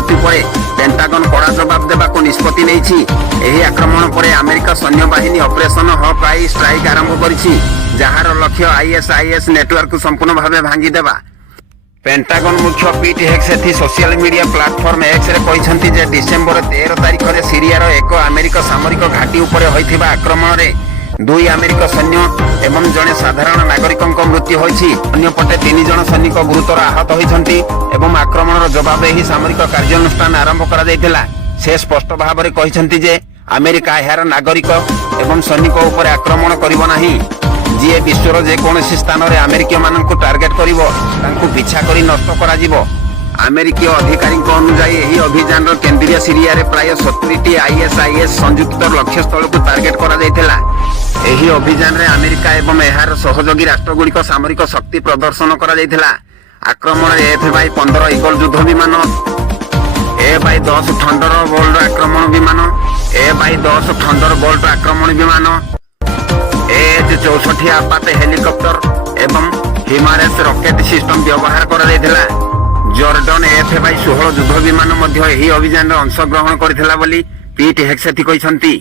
मृत्यु पर पेंटागन कड़ा जवाब देवाक निष्पत्ति नेइछि। एही आक्रमण पर अमेरिका सैन्य बाहिनी ऑपरेशन हॉक आई स्ट्राइक आरंभ करिछि, जहार लक्ष्य आईएसआईएस नेटवर्क संपूर्ण भाव भांगी देवा। पेंटागन मुख्य Pete Hegseth social media platform X रे कहिसंती जे डिसेंबर 13 तारिख रे सीरियार एक अमेरिका सामरिक घाटी उपरे होइथिबा आक्रमण रे 2 अमेरिका सैन्य एवं जड़े साधारण नागरिक मृत्यु होइछि। अन्यपटे 3 जन सैनिक गुरुतर आहत होइछंती एवं आक्रमण जवाब ही सामरिक कार्यानुष्ठान आरंभ करा जायतिला। से स्पष्ट भाव में कहिसंती जे अमेरिका यार नागरिक एवं सैनिक उपर आक्रमण करिवो नाही। जी विश्वर जेकोसी स्थान में अमेरिकी मानक टार्गेट करिवो तांकु पिछा करी नष्ट करा जिवो। अमेरिकी अधिकारी अनुसार यही अभियान केंद्रीय सीरिया रे प्राय 70टी आईएसआईएस संयुक्त लक्ष्य स्थल को टार्गेट करा जायतिला। एही अभियान रे अमेरिका एवं एहार सहयोगी राष्ट्रगुड़िक सामरिक शक्ति प्रदर्शन करा जायतिला। आक्रमण F-15 ईगल युद्ध विमान, F-10 थंडर बोल्ट आक्रमण विमान, F-10 थंडर बोल्ट आक्रमण विमान, AH-64 आपात हेलिकॉप्टर एवं हिमालयस रॉकेट सिस्टम व्यवहार करा जायतिला। जॉर्डन F-16 युद्ध विमान मध्य एही अभियान अंशग्रहण करथिला बोली पीट हेक्स कहिसंती।